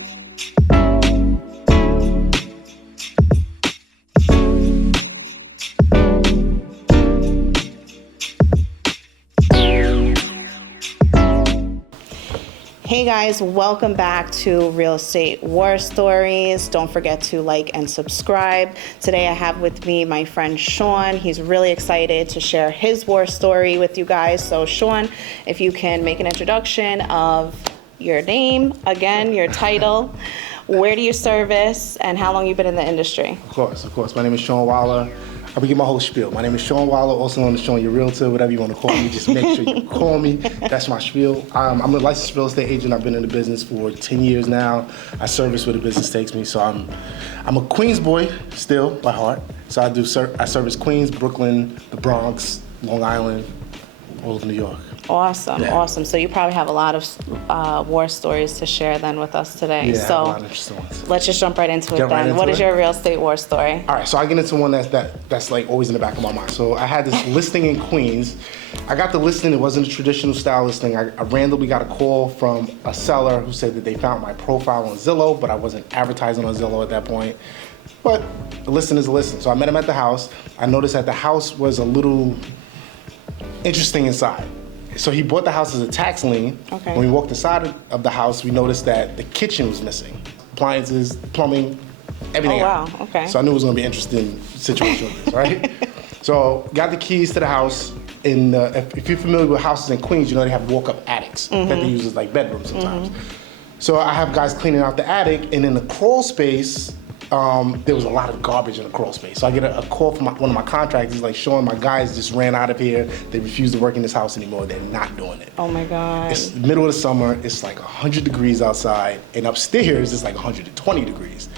Hey guys, welcome back to Real Estate War Stories. Don't forget to like and subscribe. Today I have with me my friend Sean. He's really excited to share his war story with you guys. So Sean, if you can make an introduction of your name, again, your title, where do you service, and how long you've been in the industry? Of course. My name is Sean Waller. I'll begin my whole spiel. My name is Sean Waller, also known as Sean, your realtor, whatever you want to call me. Just make sure you call me. That's my spiel. I'm a licensed real estate agent. I've been in the business for 10 years now. I service where the business takes me. So I'm a Queens boy still by heart. So I service Queens, Brooklyn, the Bronx, Long Island, all of New York. Awesome, Yeah. awesome. So you probably have a lot of war stories to share then with us today. Yeah, so I have a lot of interesting ones. let's just jump right into it Jump right then. into What is it? your real estate war story? All right, so I get into one that's like always in the back of my mind. So I had this listing in Queens. I got the listing. It wasn't a traditional style listing. I randomly got a call from a seller who said that they found my profile on Zillow, but I wasn't advertising on Zillow at that point. But a listing is a listing. So I met him at the house. I noticed that the house was a little interesting inside. So he bought the house as a tax lien. Okay. When we walked inside of the house, we noticed that the kitchen was missing. Appliances, plumbing, everything. Oh, wow. out. Okay. So I knew it was going to be an interesting situation with this, right? So got the keys to the house. If you're familiar with houses in Queens, you know they have walk-up attics that they use as like bedrooms sometimes. So I have guys cleaning out the attic, and in the crawl space, there was a lot of garbage in the crawl space. So I get a call from one of my contractors. He's like, Sean, my guys just ran out of here. They refuse to work in this house anymore. They're not doing it. Oh my God. It's the middle of the summer. It's like 100 degrees outside. And upstairs, it's like 120 degrees.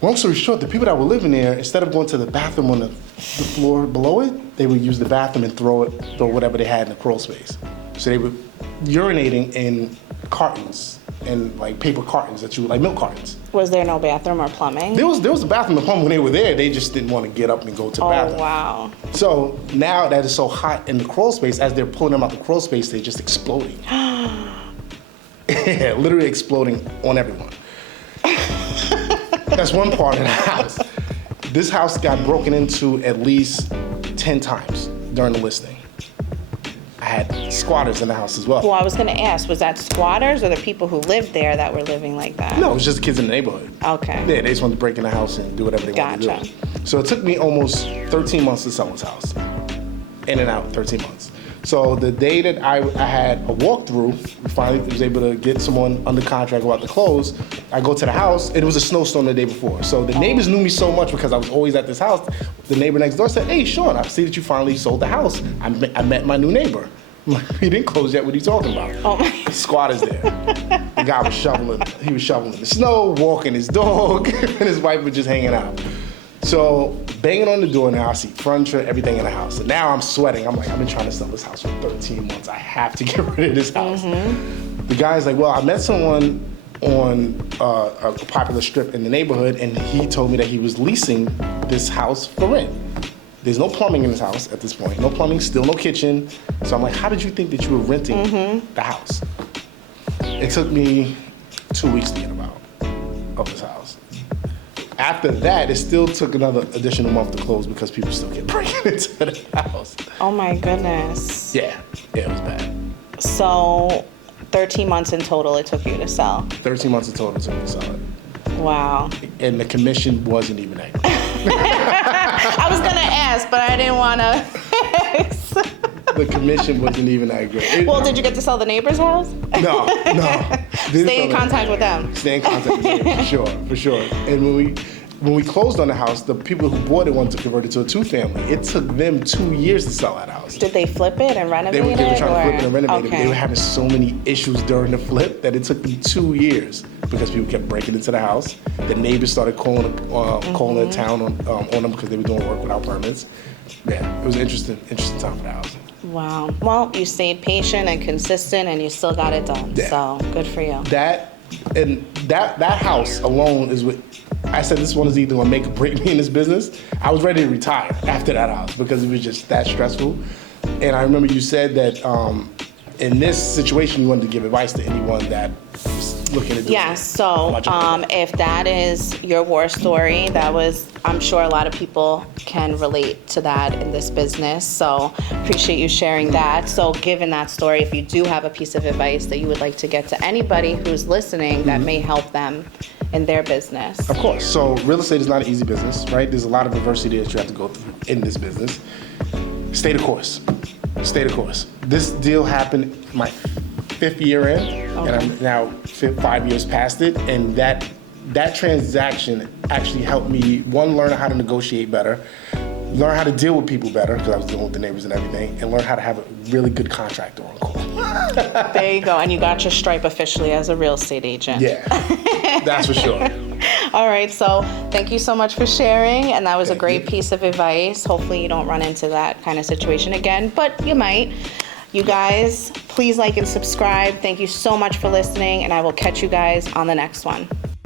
Long story short, the people that were living there, instead of going to the bathroom on the floor below it, they would use the bathroom and throw whatever they had in the crawl space. So they were urinating in cartons and like paper cartons like milk cartons. Was there no bathroom or plumbing? There was a bathroom and plumbing when they were there. They just didn't want to get up and go to the bathroom. Oh, wow. So now that it's so hot in the crawl space, as they're pulling them out the crawl space, they're just exploding. Literally exploding on everyone. That's one part of the house. This house got broken into at least 10 times during the listing. I had squatters in the house as well. Well, I was going to ask, was that squatters or the people who lived there that were living like that? No, it was just the kids in the neighborhood. Okay. Yeah, they just wanted to break in the house and do whatever they wanted to Gotcha. do. So it took me almost 13 months to sell this house. In and out, 13 months. So the day that I had a walkthrough, we finally was able to get someone under contract about to close. I go to the house, and it was a snowstorm the day before. So the neighbors knew me so much because I was always at this house. The neighbor next door said, hey, Sean, I see that you finally sold the house. I met my new neighbor. I'm like, he didn't close yet, what are you talking about? Oh my. Squatters there. The guy was shoveling the snow, walking his dog, and his wife was just hanging out. So banging on the door now, I see furniture, everything in the house. And now I'm sweating. I'm like, I've been trying to sell this house for 13 months. I have to get rid of this house. The guy's like, well, I met someone on a popular strip in the neighborhood, and he told me that he was leasing this house for rent. There's no plumbing in this house at this point. No plumbing, still no kitchen. So I'm like, how did you think that you were renting the house? It took me 2 weeks to get him out of this house. After that, it still took another additional month to close because people still kept breaking into the house. Oh my goodness. Yeah, it was bad. So 13 months in total it took you to sell. 13 months in total took me to sell it. Wow. And the commission wasn't even that good. I was going to ask, but I didn't want to. The commission wasn't even that good. Well, did you get to sell the neighbor's house? No. Stay in contact with them. Stay in contact with them, for sure. And when we closed on the house, the people who bought it wanted to convert it to a two-family. It took them 2 years to sell that house. Did they flip it and renovate They it? were trying to flip it and renovate it. Okay. They were having so many issues during the flip that it took them 2 years because people kept breaking into the house. The neighbors started calling the town on them because they were doing work without permits. Yeah, it was an interesting time for the house. Wow. Well, you stayed patient and consistent, and you still got it done. Yeah. So good for you. That house alone is what I said. This one is either gonna make or break me in this business. I was ready to retire after that house because it was just that stressful. And I remember you said that in this situation, you wanted to give advice to anyone that is looking to do Yes, so if that is your war story, I'm sure a lot of people can relate to that in this business. So appreciate you sharing that. So given that story, if you do have a piece of advice that you would like to get to anybody who's listening that may help them in their business. Of course. So real estate is not an easy business, right? There's a lot of adversity that you have to go through in this business. Stay the course. Stay the course. This deal happened my 5th year in, and I'm now 5 years past it, and that transaction actually helped me, one, learn how to negotiate better, learn how to deal with people better, because I was dealing with the neighbors and everything, and learn how to have a really good contractor on call. There you go, and you got your stripe officially as a real estate agent. Yeah, that's for sure. All right, so thank you so much for sharing, and that was a great piece of advice. Hopefully you don't run into that kind of situation again, but you might. You guys, please like and subscribe. Thank you so much for listening, and I will catch you guys on the next one.